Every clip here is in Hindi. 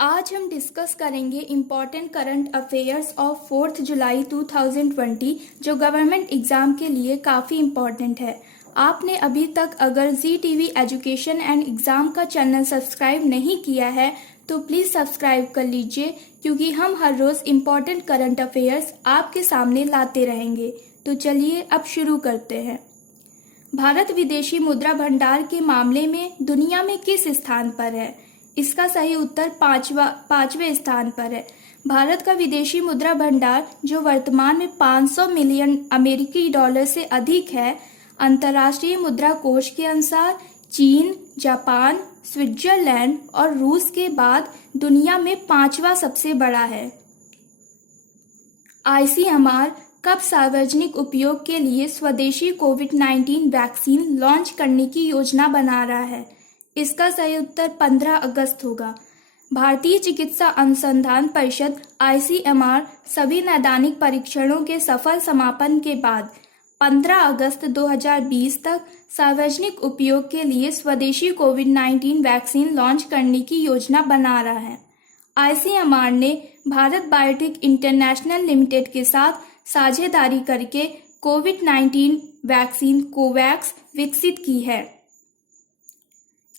आज हम डिस्कस करेंगे इम्पॉर्टेंट करंट अफेयर्स ऑफ 4 जुलाई 2020 जो गवर्नमेंट एग्जाम के लिए काफ़ी इम्पॉर्टेंट है। आपने अभी तक अगर जी टीवी एजुकेशन एंड एग्ज़ाम का चैनल सब्सक्राइब नहीं किया है तो प्लीज़ सब्सक्राइब कर लीजिए, क्योंकि हम हर रोज़ इम्पॉर्टेंट करंट अफेयर्स आपके सामने लाते रहेंगे। तो चलिए अब शुरू करते हैं। भारत विदेशी मुद्रा भंडार के मामले में दुनिया में किस स्थान पर है? इसका सही उत्तर पांचवें स्थान पर है। भारत का विदेशी मुद्रा भंडार, जो वर्तमान में 500 मिलियन अमेरिकी डॉलर से अधिक है, अंतर्राष्ट्रीय मुद्रा कोष के अनुसार चीन, जापान, स्विट्जरलैंड और रूस के बाद दुनिया में 5वां सबसे बड़ा है। ICMR कब सार्वजनिक उपयोग के लिए स्वदेशी कोविड-19 वैक्सीन लॉन्च करने की योजना बना रहा है? इसका सही उत्तर 15 अगस्त होगा। भारतीय चिकित्सा अनुसंधान परिषद ICMR सभी नैदानिक परीक्षणों के सफल समापन के बाद 15 अगस्त 2020 तक सार्वजनिक उपयोग के लिए स्वदेशी कोविड-19 वैक्सीन लॉन्च करने की योजना बना रहा है। ICMR ने भारत बायोटेक इंटरनेशनल लिमिटेड के साथ साझेदारी करके कोविड-19 वैक्सीन कोवैक्स विकसित की है।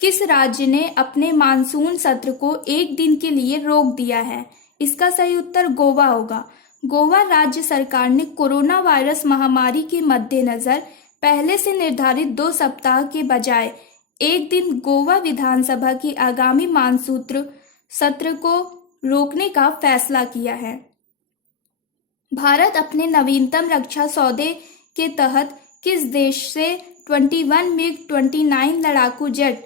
किस राज्य ने अपने मानसून सत्र को एक दिन के लिए रोक दिया है? इसका सही उत्तर गोवा होगा। गोवा राज्य सरकार ने कोरोना वायरस महामारी के मद्देनजर पहले से निर्धारित 2 सप्ताह के बजाय एक दिन गोवा विधानसभा की आगामी मानसून सत्र को रोकने का फैसला किया है। भारत अपने नवीनतम रक्षा सौदे के तहत किस देश से 21 MiG-29 लड़ाकू जेट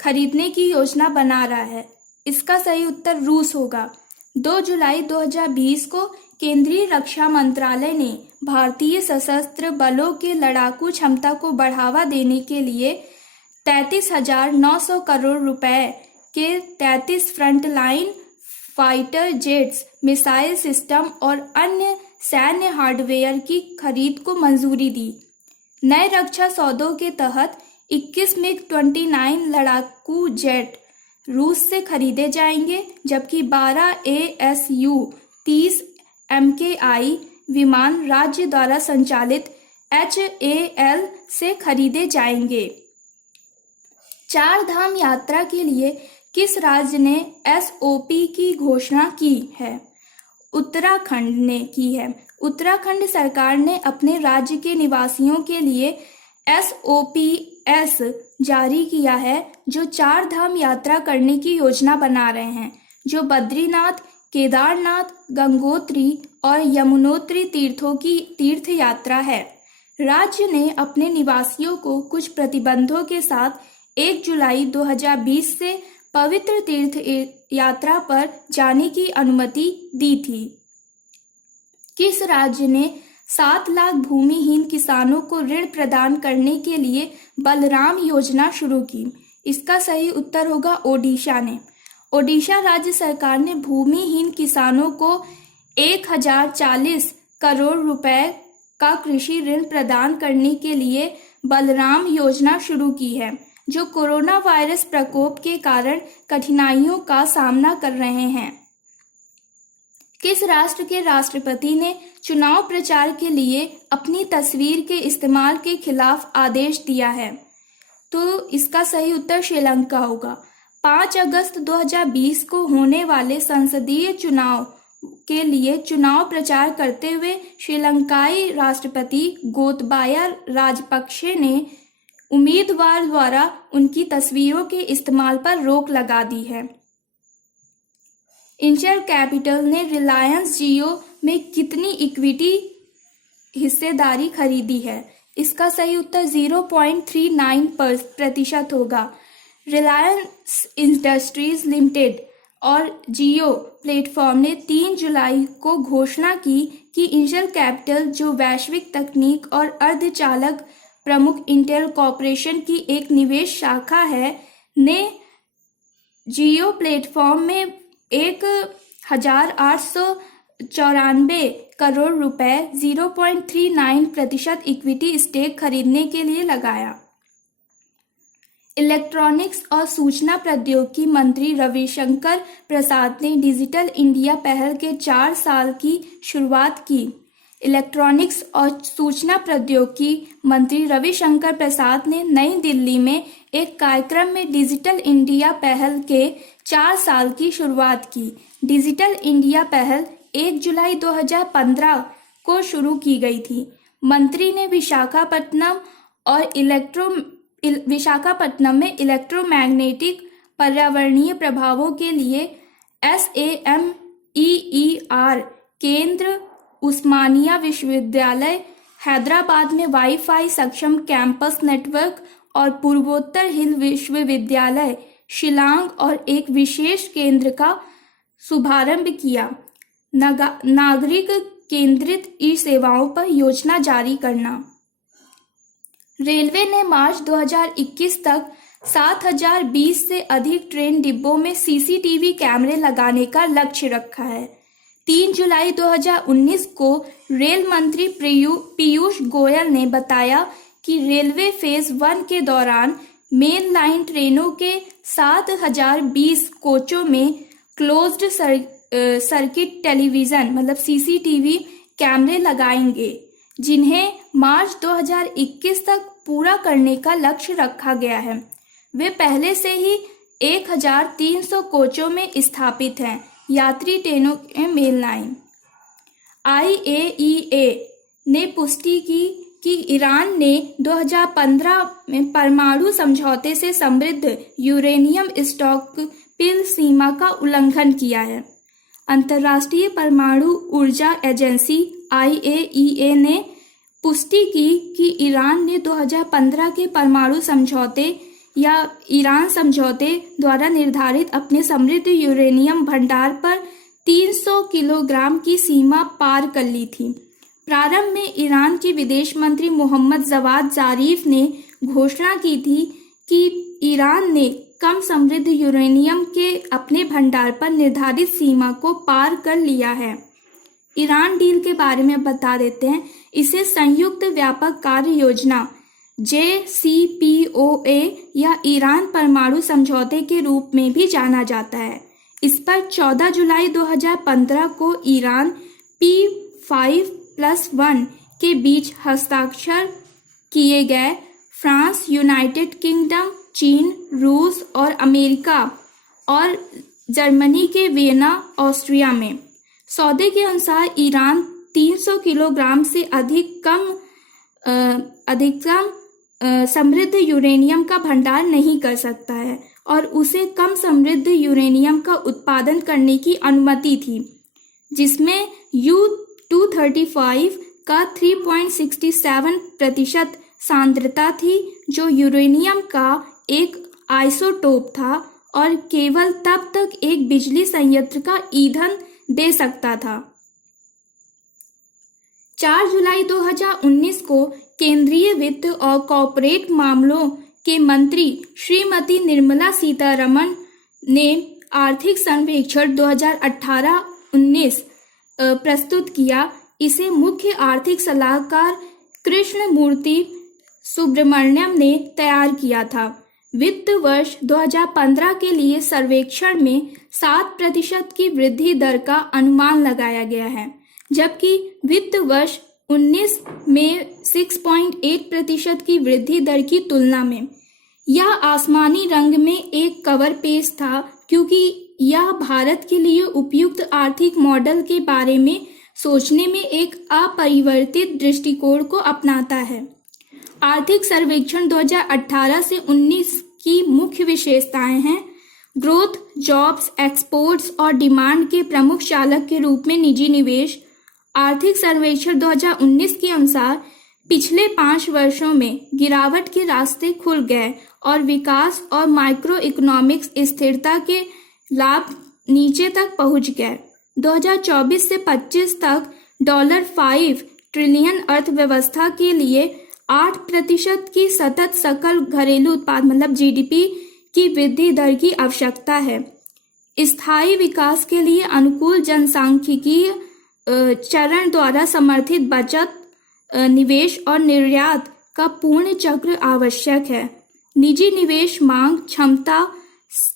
खरीदने की योजना बना रहा है? इसका सही उत्तर रूस होगा। 2 जुलाई 2020 को केंद्रीय रक्षा मंत्रालय ने भारतीय सशस्त्र बलों के लड़ाकू क्षमता को बढ़ावा देने के लिए 33,900 करोड़ रुपए के 33 frontline fighter jets, missile system और अन्य सैन्य हार्डवेयर की खरीद को मंजूरी दी। नए रक्षा सौदों के तहत 21 MiG-29 लड़ाकू जेट रूस से खरीदे जाएंगे, जबकि 12 ASU-30 MKI विमान राज्य द्वारा संचालित HAL से खरीदे जाएंगे। 4 धाम यात्रा के लिए किस राज्य ने SOP की घोषणा की है? उत्तराखंड ने की है। उत्तराखंड सरकार ने अपने राज्य के निवासियों के लिए SOPS जारी किया है, जो 4 धाम यात्रा करने की योजना बना रहे हैं, जो बद्रीनाथ, केदारनाथ, गंगोत्री और यमुनोत्री तीर्थों की तीर्थ यात्रा है। राज्य ने अपने निवासियों को कुछ प्रतिबंधों के साथ 1 जुलाई 2020 से पवित्र तीर्थ यात्रा पर जाने की अनुमति दी थी। किस राज्य ने 7 लाख भूमिहीन किसानों को ऋण प्रदान करने के लिए बलराम योजना शुरू की? इसका सही उत्तर होगा ओडिशा ने। ओडिशा राज्य सरकार ने भूमिहीन किसानों को 1040 करोड़ रुपए का कृषि ऋण प्रदान करने के लिए बलराम योजना शुरू की है, जो कोरोना वायरस प्रकोप के कारण कठिनाइयों का सामना कर रहे हैं। किस राष्ट्र के राष्ट्रपति ने चुनाव प्रचार के लिए अपनी तस्वीर के इस्तेमाल के खिलाफ आदेश दिया है? तो इसका सही उत्तर श्रीलंका होगा। 5 अगस्त 2020 को होने वाले संसदीय चुनाव के लिए चुनाव प्रचार करते हुए श्रीलंकाई राष्ट्रपति गोतबाया राजपक्षे ने उम्मीदवार द्वारा उनकी तस्वीरों के इस्तेमाल पर रोक लगा दी है। इंशर कैपिटल ने रिलायंस जियो में कितनी इक्विटी हिस्सेदारी खरीदी है? इसका सही उत्तर 0.39% होगा। रिलायंस इंडस्ट्रीज लिमिटेड और जियो प्लेटफॉर्म ने 3 जुलाई को घोषणा की कि इंशर कैपिटल, जो वैश्विक तकनीक और अर्धचालक प्रमुख इंटेल कॉर्पोरेशन की एक निवेश शाखा है, ने जियो प्लेटफॉर्म में 1,894 करोड़ रुपए 0.39% इक्विटी स्टेक खरीदने के लिए लगाया। इलेक्ट्रॉनिक्स और सूचना प्रौद्योगिकी मंत्री रविशंकर प्रसाद ने डिजिटल इंडिया पहल के 4 साल की शुरुआत की। इलेक्ट्रॉनिक्स और सूचना प्रौद्योगिकी मंत्री रविशंकर प्रसाद ने नई दिल्ली में एक कार्यक्रम में डिजिटल इंडिया पहल के 4 साल की शुरुआत की। डिजिटल इंडिया पहल 1 जुलाई 2015 को शुरू की गई थी। मंत्री ने विशाखापट्टनम में इलेक्ट्रोमैग्नेटिक पर्यावरणीय प्रभावों के लिए SAMEER केंद्र, उस्मानिया विश्वविद्यालय हैदराबाद में वाईफाई सक्षम कैंपस नेटवर्क और पूर्वोत्तर हिल विश्वविद्यालय शिलांग और एक विशेष केंद्र का शुभारंभ किया। नागरिक केंद्रित ई सेवाओं पर योजना जारी करना। रेलवे ने मार्च 2021 तक 7020 से अधिक ट्रेन डिब्बों में CCTV कैमरे लगाने का लक्ष्य रखा है। 3 जुलाई 2019 को रेल मंत्री पीयूष गोयल ने बताया कि रेलवे फेज 1 के दौरान मेन लाइन ट्रेनों के 7020 कोचों में क्लोज्ड सर्किट टेलीविजन मतलब CCTV कैमरे लगाएंगे, जिन्हें मार्च 2021 तक पूरा करने का लक्ष्य रखा गया है। वे पहले से ही 1300 कोचों में स्थापित हैं। यात्री ट्रेनों के मेन लाइन। IAEA ने पुष्टि की कि ईरान ने 2015 में परमाणु समझौते से समृद्ध यूरेनियम स्टॉकपिल सीमा का उल्लंघन किया है। अंतर्राष्ट्रीय परमाणु ऊर्जा एजेंसी IAEA ने पुष्टि की कि ईरान ने 2015 के परमाणु समझौते या ईरान समझौते द्वारा निर्धारित अपने समृद्ध यूरेनियम भंडार पर 300 किलोग्राम की सीमा पार कर ली थी। प्रारंभ में ईरान के विदेश मंत्री मोहम्मद जवाद जारिफ ने घोषणा की थी कि ईरान ने कम समृद्ध यूरेनियम के अपने भंडार पर निर्धारित सीमा को पार कर लिया है। ईरान डील के बारे में बता देते हैं। इसे संयुक्त व्यापक कार्य योजना JCPOA या ईरान परमाणु समझौते के रूप में भी जाना जाता है। इस पर 14 जुलाई 2015 को ईरान P5+1 के बीच हस्ताक्षर किए गए। फ्रांस, यूनाइटेड किंगडम, चीन, रूस और अमेरिका और जर्मनी के वियना, ऑस्ट्रिया में सौदे के अनुसार ईरान 300 किलोग्राम से अधिकतम समृद्ध यूरेनियम का भंडार नहीं कर सकता है और उसे कम समृद्ध यूरेनियम का उत्पादन करने की अनुमति थी, जिसमें U-235 का 3.67% सांद्रता थी, जो यूरेनियम का एक आइसोटोप था और केवल तब तक एक बिजली संयंत्र का ईंधन दे सकता था। 4 जुलाई 2019 को केंद्रीय वित्त और कॉर्पोरेट मामलों के मंत्री श्रीमती निर्मला सीतारमण ने आर्थिक सर्वेक्षण 2018-19 प्रस्तुत किया। इसे मुख्य आर्थिक सलाहकार कृष्णमूर्ति सुब्रमण्यम ने तैयार किया था। वित्त वर्ष 2015 के लिए सर्वेक्षण में 7% की वृद्धि दर का अनुमान लगाया गया है, जबकि वित्त वर्ष 19 में 6.8% की वृद्धि दर की तुलना में। यह आसमानी रंग में एक कवर पेज था, क्योंकि यह भारत के लिए उपयुक्त आर्थिक मॉडल के बारे में सोचने में एक अपरिवर्तित दृष्टिकोण को अपनाता है। आर्थिक सर्वेक्षण 2018 से 19 की मुख्य विशेषताएं हैं: ग्रोथ, जॉब्स, एक्सपोर्ट्स और डिमांड के प्रमुख चालक के रूप में निजी निवेश। आर्थिक सर्वेक्षण 2019 के अनुसार पिछले 5 वर्षों में गिरावट के रास्ते खुल गए और विकास और माइक्रो इकोनॉमिक्स स्थिरता के लाभ नीचे तक पहुंच गए। 2024 से 25 तक $5 ट्रिलियन अर्थव्यवस्था के लिए 8% की सतत सकल घरेलू उत्पाद मतलब GDP की वृद्धि दर की आवश्यकता है। स्थायी विकास के लिए अनुकूल जनसांख्यिकीय चरण द्वारा समर्थित बचत, निवेश और निर्यात का पूर्ण चक्र आवश्यक है। निजी निवेश, मांग क्षमता,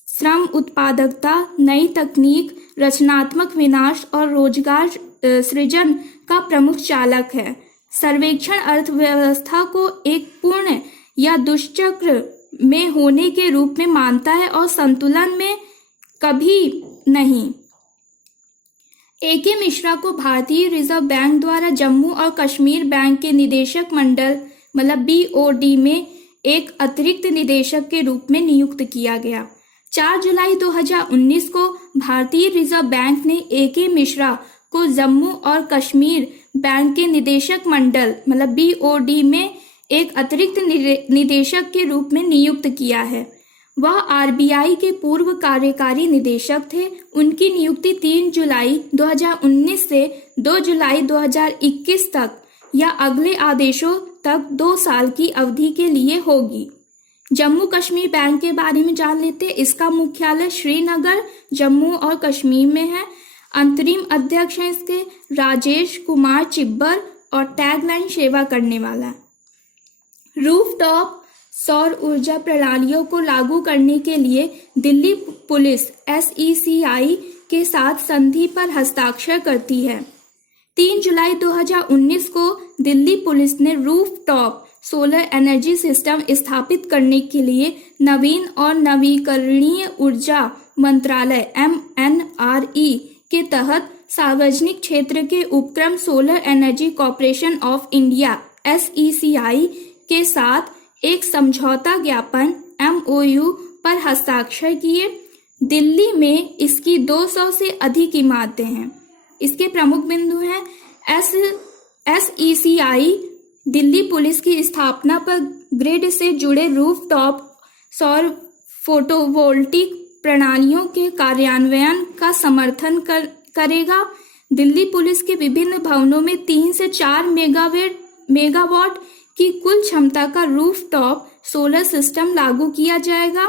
श्रम उत्पादकता, नई तकनीक, रचनात्मक विनाश और रोजगार सृजन का प्रमुख चालक है। सर्वेक्षण अर्थव्यवस्था को एक पूर्ण या दुष्चक्र में होने के रूप में मानता है और संतुलन में कभी नहीं। ए.के. मिश्रा को भारतीय रिजर्व बैंक द्वारा जम्मू और कश्मीर बैंक के निदेशक मंडल BOD में एक अतिरिक्त निदेशक के रूप में नियुक्त किया गया। 4 जुलाई 2019 को भारतीय रिजर्व बैंक ने ए.के. मिश्रा को जम्मू और कश्मीर बैंक के निदेशक मंडल BOD में एक अतिरिक्त निदेशक के रूप में नियुक्त किया है। वह RBI के पूर्व कार्यकारी निदेशक थे। उनकी नियुक्ति 3 जुलाई 2019 से 2 जुलाई 2021 तक या अगले आदेशों तक 2 साल की अवधि के लिए होगी। जम्मू कश्मीर बैंक के बारे में जान लेते हैं। इसका मुख्यालय श्रीनगर, जम्मू और कश्मीर में है। अंतरिम अध्यक्ष हैं इसके राजेश कुमार चिब्बर और टैगलाइन सेवा करने वाला है। रूफटॉप सौर ऊर्जा प्रणालियों को लागू करने के लिए दिल्ली पुलिस SECI के साथ संधि पर हस्ताक्षर करती है। 3 जुलाई 2019 को दिल्ली पुलिस ने रूफटॉप सोलर एनर्जी सिस्टम स्थापित करने के लिए नवीन और नवीकरणीय ऊर्जा मंत्रालय MNRE के तहत सार्वजनिक क्षेत्र के उपक्रम solar energy corporation of India SECI के साथ एक समझौता ज्ञापन MOU पर हस्ताक्षर किए। दिल्ली में इसकी 200 से अधिक इमारतें हैं। इसके प्रमुख बिंदु हैं SECI दिल्ली पुलिस की स्थापना पर ग्रिड से जुड़े रूफटॉप सौर फोटोवोल्टिक प्रणालियों के कार्यान्वयन का समर्थन करेगा। दिल्ली पुलिस के विभिन्न भवनों में 3 से 4 मेगावाट की कुल क्षमता का रूफटॉप सोलर सिस्टम लागू किया जाएगा।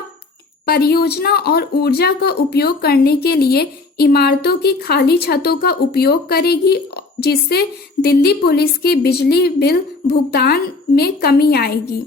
परियोजना और ऊर्जा का उपयोग करने के लिए इमारतों की खाली छतों का उपयोग करेगी, जिससे दिल्ली पुलिस के बिजली बिल भुगतान में कमी आएगी।